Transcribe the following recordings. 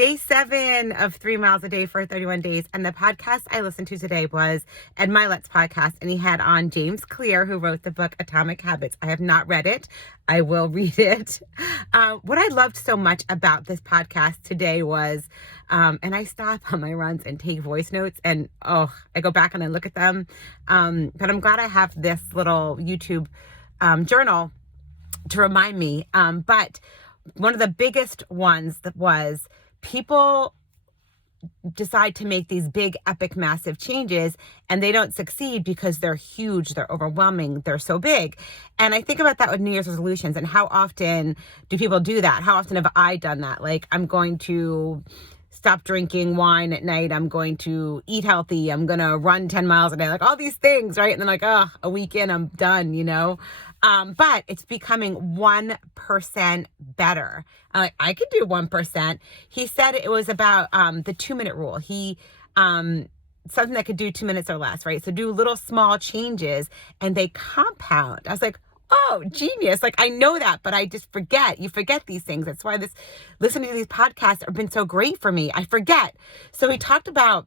day 7 of 3 miles a day for 31 days. And the podcast I listened to today was 𝑚𝑖𝑙𝑒𝑠 podcast. And he had on James Clear, who wrote the book Atomic Habits. I have not read it. I will read it. What I loved so much about this podcast today was, and I stop on my runs and take voice notes, and I go back and I look at them. But I'm glad I have this little YouTube journal to remind me. But one of the biggest ones that was people decide to make these big, epic, massive changes, and they don't succeed because they're huge, they're overwhelming, they're so big. And I think about that with New Year's resolutions, and how often do people do that? How often have I done that? Like, I'm going to stop drinking wine at night. I'm going to eat healthy. I'm going to run 10 miles a day, like all these things, right? And then like, a week in, I'm done, but it's becoming 1% better. I could do 1%. He said it was about the 2-minute rule. Something that could do 2 minutes or less, right? So do little small changes and they compound. I was like, oh, genius. Like, I know that, but I just forget. You forget these things. That's why listening to these podcasts have been so great for me. I forget. So he talked about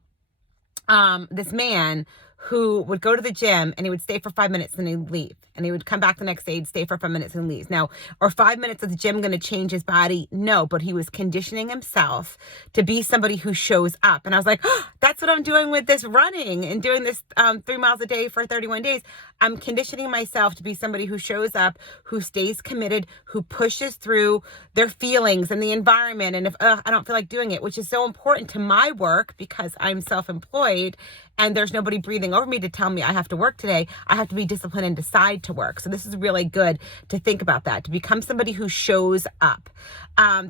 this man who would go to the gym and he would stay for 5 minutes and he'd leave. And he would come back the next day, he'd stay for 5 minutes and leave. Now, are 5 minutes at the gym going to change his body? No, but he was conditioning himself to be somebody who shows up. And I was like, that's what I'm doing with this running and doing this 3 miles a day for 31 days. I'm conditioning myself to be somebody who shows up, who stays committed, who pushes through their feelings and the environment. And if I don't feel like doing it, which is so important to my work because I'm self-employed and there's nobody breathing over me to tell me I have to work today, I have to be disciplined and decide to work. So this is really good to think about that, to become somebody who shows up.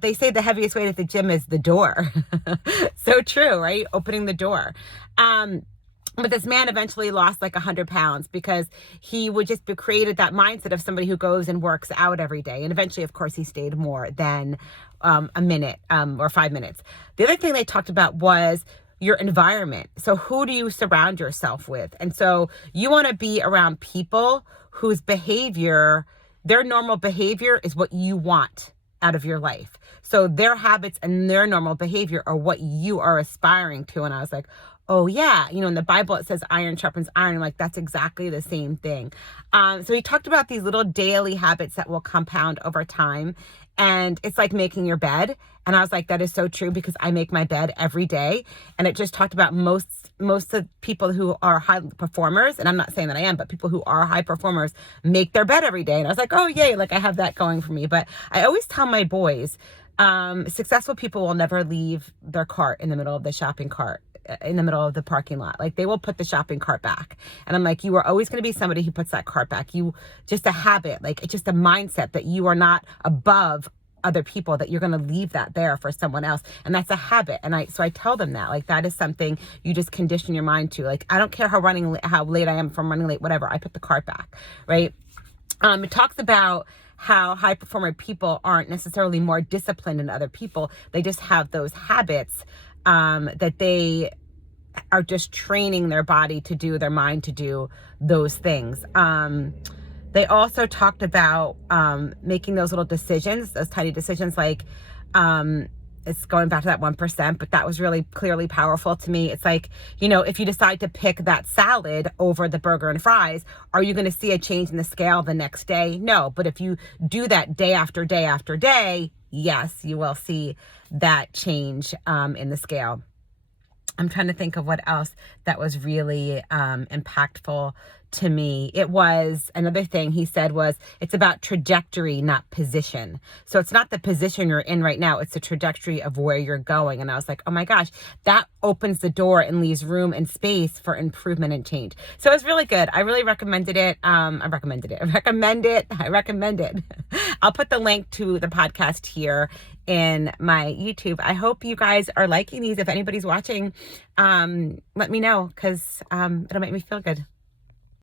They say the heaviest weight at the gym is the door. So true, right? Opening the door. But this man eventually lost like 100 pounds because he would just be created that mindset of somebody who goes and works out every day. And eventually, of course, he stayed more than a minute or 5 minutes. The other thing they talked about was your environment. So who do you surround yourself with? And so you want to be around people whose behavior, their normal behavior is what you want out of your life. So their habits and their normal behavior are what you are aspiring to. And I was like, oh yeah, in the Bible, it says iron sharpens iron. Like, that's exactly the same thing. So he talked about these little daily habits that will compound over time. And it's like making your bed. And I was like, that is so true because I make my bed every day. And it just talked about most of people who are high performers, and I'm not saying that I am, but people who are high performers make their bed every day. And I was like, oh yay, like I have that going for me. But I always tell my boys, successful people will never leave their cart in the middle of the shopping cart, in the middle of the parking lot. Like, they will put the shopping cart back. And I'm like, you are always going to be somebody who puts that cart back. Just a habit, like it's just a mindset that you are not above other people, that you're going to leave that there for someone else. And that's a habit. And so I tell them that, like, that is something you just condition your mind to. Like, I don't care how late I am, if I'm running late, whatever, I put the cart back, right? It talks about how high performer people aren't necessarily more disciplined than other people. They just have those habits that they are just training their body to do, their mind to do those things. They also talked about making those little decisions, those tiny decisions, like it's going back to that 1%, but that was really clearly powerful to me. It's like, if you decide to pick that salad over the burger and fries, are you going to see a change in the scale the next day? No. But if you do that day after day after day, yes, you will see that change in the scale. I'm trying to think of what else that was really impactful to me. It was, another thing he said was, it's about trajectory, not position. So it's not the position you're in right now, it's the trajectory of where you're going. And I was like, oh my gosh, that opens the door and leaves room and space for improvement and change. So it was really good. I really recommended it. I recommend it. I'll put the link to the podcast here in my YouTube. I hope you guys are liking these. If anybody's watching, let me know, because it'll make me feel good.